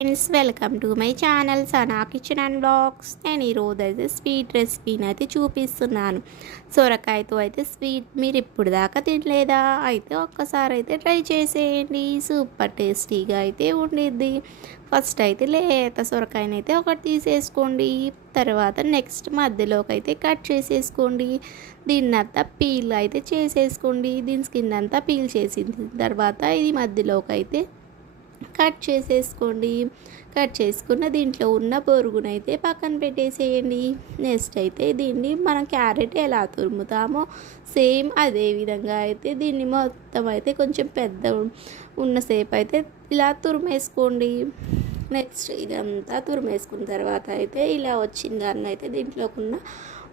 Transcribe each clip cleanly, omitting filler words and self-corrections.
Friends welcome to my channel Sana kitchen and blogs. నేను ఈరోజు అయితే స్వీట్ రెసిపీని అయితే చూపిస్తున్నాను. సొరకాయతో అయితే స్వీట్ మీరు ఇప్పుడు దాకా తినలేదా? అయితే ఒక్కసారి అయితే ట్రై చేసేయండి. సూపర్ టేస్టీగా అయితే ఉండిద్ది. ఫస్ట్ అయితే లేత సొరకాయని అయితే ఒకటి తీసేసుకోండి. తర్వాత నెక్స్ట్ మధ్యలోకి అయితే కట్ చేసేసుకోండి. దీన్నంతా పీల్ అయితే చేసేసుకోండి. దీని స్కిన్ అంతా పీల్ చేసిన తర్వాత ఇది మధ్యలోకి అయితే కట్ చేసేసుకోండి. కట్ చేసుకున్న దీంట్లో ఉన్న బొరుగునైతే పక్కన పెట్టేసేయండి. నెక్స్ట్ అయితే దీన్ని మనం క్యారెట్ ఎలా తురుముతామో సేమ్ అదే విధంగా అయితే దీన్ని మొత్తం అయితే కొంచెం పెద్ద ఉన్న సేపు అయితే ఇలా తురిమేసుకోండి. నెక్స్ట్ ఇదంతా తురిమేసుకున్న తర్వాత అయితే ఇలా వచ్చిన దాన్ని అయితే దీంట్లోకి ఉన్న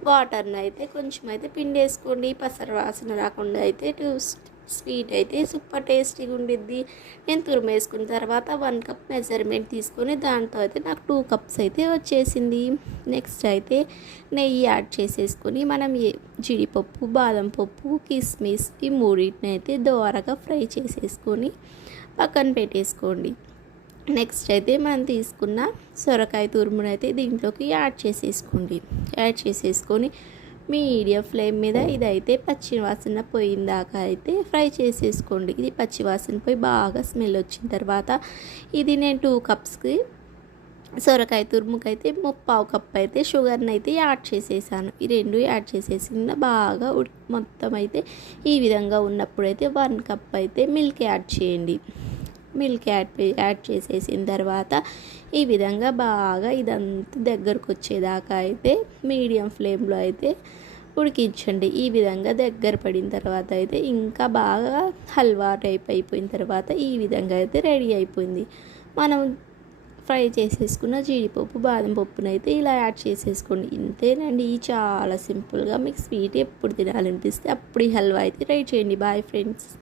వాటర్ని అయితే కొంచెం అయితే పిండేసుకోండి. పసరు వాసన రాకుండా అయితే స్వీట్ అయితే సూపర్ టేస్టీగా ఉండిద్ది. నేను తురిమేసుకున్న తర్వాత 1 కప్ మెజర్మెంట్ తీసుకొని దాంతో అయితే నాకు 2 కప్స్ అయితే వచ్చేసింది. నెక్స్ట్ అయితే నెయ్యి యాడ్ చేసేసుకొని మనం జీడిపప్పు, బాదం పప్పు, కిస్మిస్ ఈ మూడింటిని అయితే దోరగా ఫ్రై చేసేసుకొని పక్కన పెట్టేసుకోండి. నెక్స్ట్ అయితే మనం తీసుకున్న సొరకాయ తురుమును అయితే దీంట్లోకి యాడ్ చేసేసుకోండి. యాడ్ చేసేసుకొని మీడియం ఫ్లేమ్ మీద ఇదైతే పచ్చివాసన పోయిందాకా అయితే ఫ్రై చేసేసుకోండి. ఇది పచ్చివాసన పోయి బాగా స్మెల్ వచ్చిన తర్వాత ఇది నేను 2 కప్స్కి సొరకాయ తురుముకైతే 3/4 కప్ అయితే షుగర్ని అయితే యాడ్ చేసేసాను. ఈ రెండు యాడ్ చేసేసి బాగా మొత్తం అయితే ఈ విధంగా ఉన్నప్పుడైతే 1 కప్ అయితే మిల్క్ యాడ్ చేయండి. మిల్క్ యాడ్ చేసేసిన తర్వాత ఈ విధంగా బాగా ఇదంతా దగ్గరకు వచ్చేదాకా అయితే మీడియం ఫ్లేమ్లో అయితే ఉడికించండి. ఈ విధంగా దగ్గర పడిన తర్వాత అయితే ఇంకా బాగా హల్వా టైప్ అయిపోయిన తర్వాత ఈ విధంగా అయితే రెడీ అయిపోయింది. మనం ఫ్రై చేసేసుకున్న జీడిపప్పు, బాదం పప్పునైతే ఇలా యాడ్ చేసేసుకోండి. ఇంతేనండి, చాలా సింపుల్గా మీకు స్వీట్ ఎప్పుడు తినాలనిపిస్తే అప్పుడు ఈ హల్వా అయితే ట్రై చేయండి. Bye friends.